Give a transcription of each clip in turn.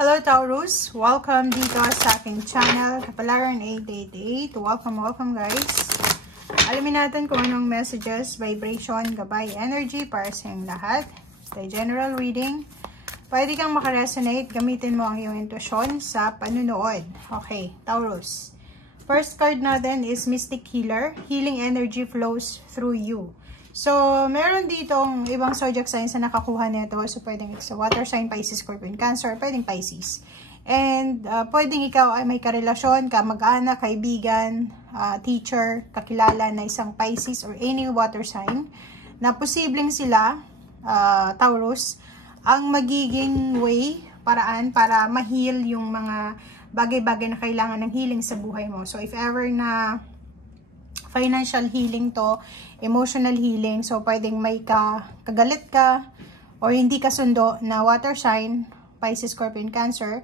Hello Taurus! Welcome dito sa aking channel, Kapalaran 888. Welcome guys! Alamin natin kung anong messages, vibration, gabay, energy para sa inyong lahat. Ito general reading. Pwede kang makaresonate, gamitin mo ang iyong intuition sa panunood. Okay, Taurus. First card natin is Mystic Healer. Healing energy flows through you. So, meron ditong ibang zodiac signs na nakakuha nito. So, pwedeng it's a water sign, Pisces, Scorpion, Cancer, pwedeng Pisces. And, pwedeng ikaw ay may karelasyon, kamag-anak, kaibigan, teacher, kakilala na isang Pisces or any water sign na posibleng sila, Taurus, ang magiging way, paraan para ma-heal yung mga bagay-bagay na kailangan ng healing sa buhay mo. So, if ever na financial healing to, emotional healing, so pwedeng may kagalit ka, or hindi ka sundo na water sign, Pisces, Scorpion, Cancer,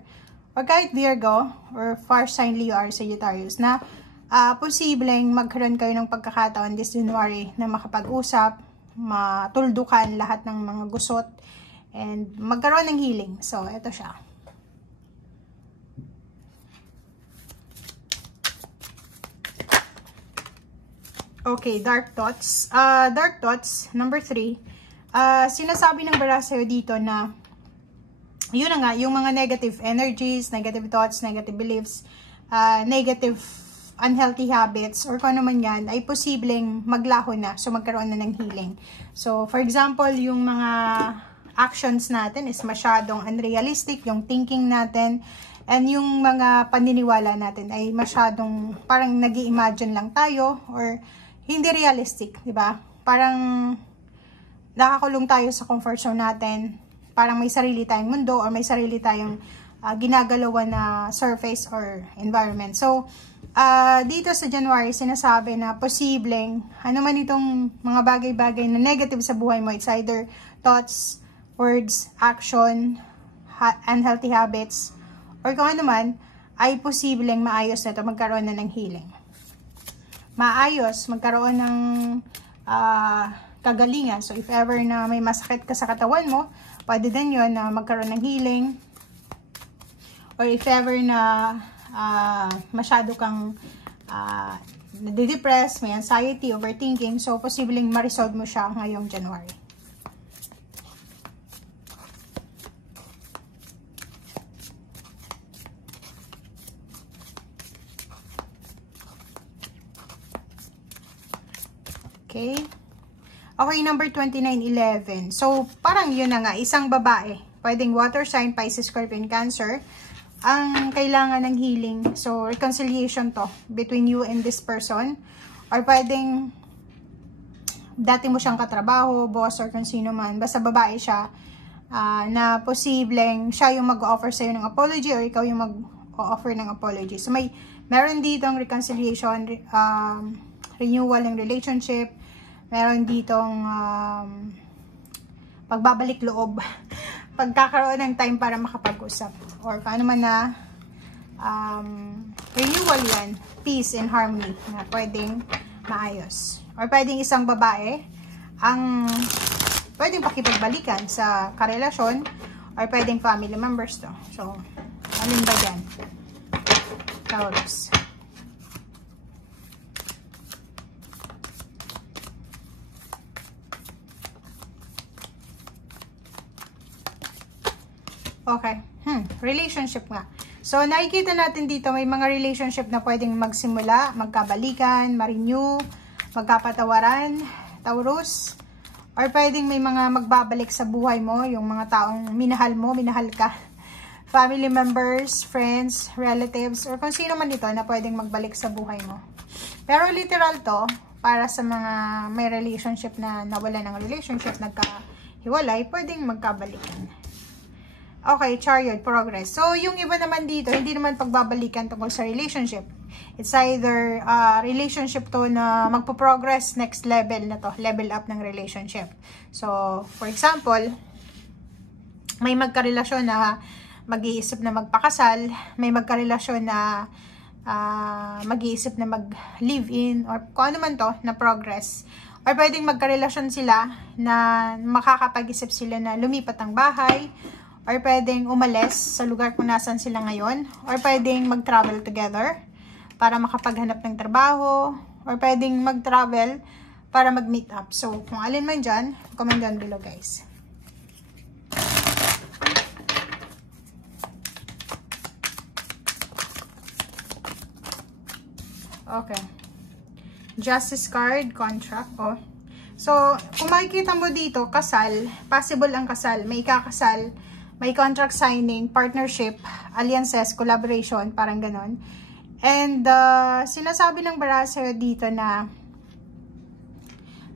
or kahit Virgo, or fire sign Leo or Sagittarius, na posibleng magkaroon kayo ng pagkakataon this January na makapag-usap, matuldukan lahat ng mga gusot, and magkaroon ng healing. So, ito siya. Okay, Dark Thoughts. Dark Thoughts, number 3. Sinasabi ng bara sa'yo dito na, yun na nga, yung mga negative energies, negative thoughts, negative beliefs, negative unhealthy habits, or kung ano man yan, ay posibleng maglaho na. So, magkaroon na ng healing. So, for example, yung mga actions natin is masyadong unrealistic, yung thinking natin, and yung mga paniniwala natin ay masyadong parang nag-i-imagine lang tayo, or hindi realistic, di ba? Parang nakakulong tayo sa comfort zone natin. Parang may sarili tayong mundo or may sarili tayong ginagalawan na surface or environment. So, dito sa January, sinasabi na posibleng, ano man itong mga bagay-bagay na negative sa buhay mo, it's either thoughts, words, action, unhealthy habits, or kung ano man, ay posibleng maayos na ito, magkaroon na ng healing. Maayos, magkaroon ng kagalingan. So, if ever na may masakit ka sa katawan mo, pwede din yun na magkaroon ng healing. Or if ever na masyado kang nadidepress, may anxiety, overthinking, so, posibleng ma-resolve mo siya ngayong January. Okay, number 2911. So, parang yun na nga, isang babae. Pwedeng water sign, Pisces, Scorpion, Cancer, ang kailangan ng healing. So, reconciliation to between you and this person. Or pwedeng dati mo siyang katrabaho, boss, or kung sino man. Basta babae siya na posibleng siya yung mag-offer sa'yo ng apology or ikaw yung mag-offer ng apology. So, meron dito ang reconciliation, renewal ng relationship, meron ditong pagbabalik loob, pagkakaroon ng time para makapag-usap, or paano man na renewal yan, peace and harmony na pwedeng maayos. Or pwedeng isang babae ang pwedeng pakipagbalikan sa karelasyon, or pwedeng family members to. So, alin ba yan? Taurus. Okay. Relationship nga. So, nakikita natin dito, may mga relationship na pwedeng magsimula, magkabalikan, ma-renew, magkapatawaran, Taurus. Or pwedeng may mga magbabalik sa buhay mo, yung mga taong minahal mo, minahal ka. Family members, friends, relatives, or kung sino man ito na pwedeng magbalik sa buhay mo. Pero literal to, para sa mga may relationship na nawala ng relationship, nagkahiwalay, pwedeng magkabalikan. Okay, Chariot, progress. So, yung iba naman dito, hindi naman pagbabalikan tungkol sa relationship. It's either relationship to na magpo-progress, next level na to, level up ng relationship. So, for example, may magkarelasyon na mag-iisip na magpakasal, may magkarelasyon na mag-iisip na mag-live-in, or kung ano man to, na progress. Or pwedeng magkarelasyon sila na makakapag-isip sila na lumipat ang bahay, or pwedeng umalis sa lugar kung nasan sila ngayon, or pwedeng mag-travel together para makapaghanap ng trabaho, or pwedeng mag-travel para mag-meet up. So, kung alin man dyan, comment down below guys. Okay. Justice card, contract. Oh. So, kung makikita mo dito, kasal, possible ang kasal, may ikakasal, may contract signing, partnership, alliances, collaboration, parang ganon. And, sinasabi ng Barasa dito na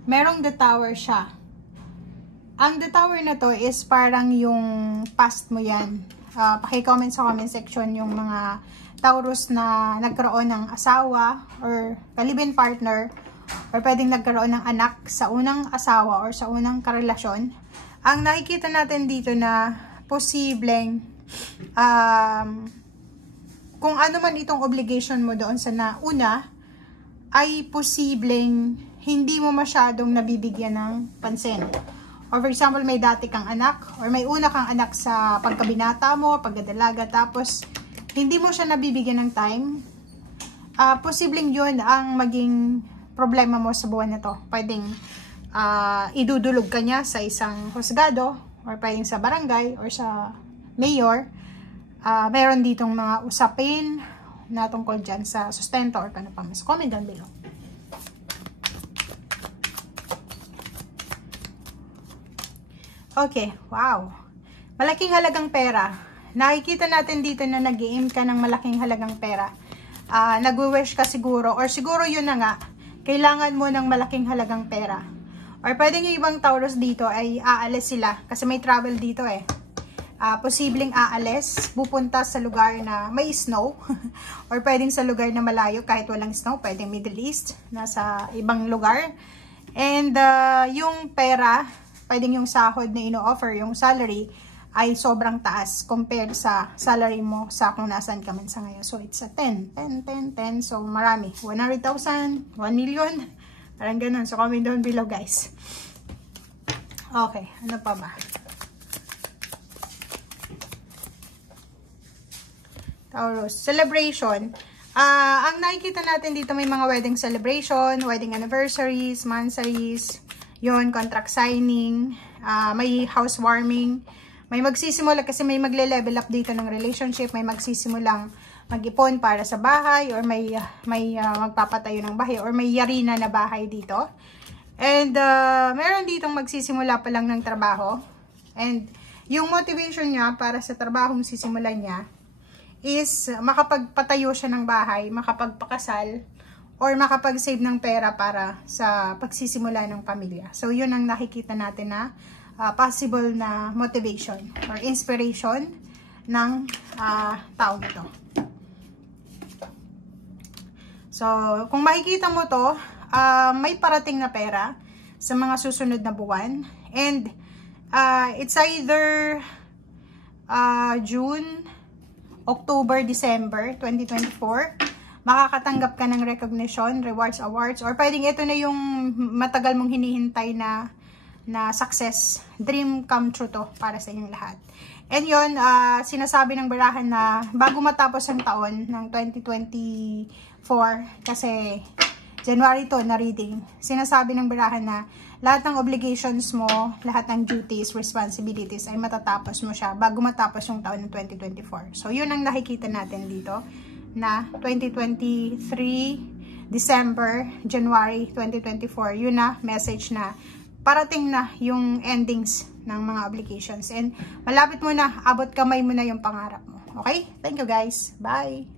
merong the tower siya. Ang the tower na to is parang yung past mo yan. Paki-comment sa comment section yung mga Taurus na nagkaroon ng asawa or kalibin partner, or pwedeng nagkaroon ng anak sa unang asawa or sa unang karelasyon. Ang nakikita natin dito na posibleng kung ano man itong obligation mo doon sa nauna, ay posibleng hindi mo masyadong nabibigyan ng pansin. Or for example, may dati kang anak, or may una kang anak sa pagkabinata mo, pagdadalaga, tapos hindi mo siya nabibigyan ng time. Posibleng yun ang maging problema mo sa buwan na to. Pwedeng idudulog ka niya sa isang husgado, or pwedeng sa barangay, or sa mayor. Meron ditong mga usapin na tungkol dyan sa sustento or kano pa mas. Comment down below. Okay, wow. Malaking halagang pera. Nakikita natin dito na nag-i-aim ka ng malaking halagang pera. Nag-wish ka siguro, or siguro yun na nga, kailangan mo ng malaking halagang pera. Or pwedeng yung ibang Taurus dito ay aalis sila, kasi may travel dito eh. Posibleng aalis, pupunta sa lugar na may snow, or pwedeng sa lugar na malayo kahit walang snow, pwedeng Middle East, nasa ibang lugar. And yung pera, pwedeng yung sahod na ino-offer, yung salary, ay sobrang taas compared sa salary mo sa kung nasaan ka man sa ngayon. So, it's a 10. So, marami. 100,000, 1 million. Parang ganun. So, comment down below, guys. Okay. Ano pa ba? Taurus. Celebration. Ang nakikita natin dito, may mga wedding celebration, wedding anniversaries, monthsaries, yun, contract signing, may housewarming. May magsisimula kasi may magle-level up dito ng relationship, may magsisimulang mag-ipon para sa bahay, or may magpapatayo ng bahay, or may yarina na bahay dito. And meron ditong magsisimula pa lang ng trabaho. And yung motivation niya para sa trabahong sisimulan niya is makapagpatayo siya ng bahay, makapagpakasal, or makapag-save ng pera para sa pagsisimula ng pamilya. So yun ang nakikita natin na possible na motivation or inspiration ng tao nito. So, kung makikita mo to, may parating na pera sa mga susunod na buwan. And it's either June, October, December 2024. Makakatanggap ka ng recognition, rewards, awards, or pwedeng ito na yung matagal mong hinihintay na success, dream come true to para sa inyong lahat. And yun, sinasabi ng barahan na bago matapos ang taon ng 2024, kasi January to na reading, sinasabi ng barahan na lahat ng obligations mo, lahat ng duties, responsibilities ay matatapos mo siya bago matapos yung taon ng 2024. So yun ang nakikita natin dito na 2023, December, January 2024, yun na message na parating na yung endings ng mga obligations. And malapit mo na, abot kamay mo na yung pangarap mo. Okay? Thank you guys. Bye!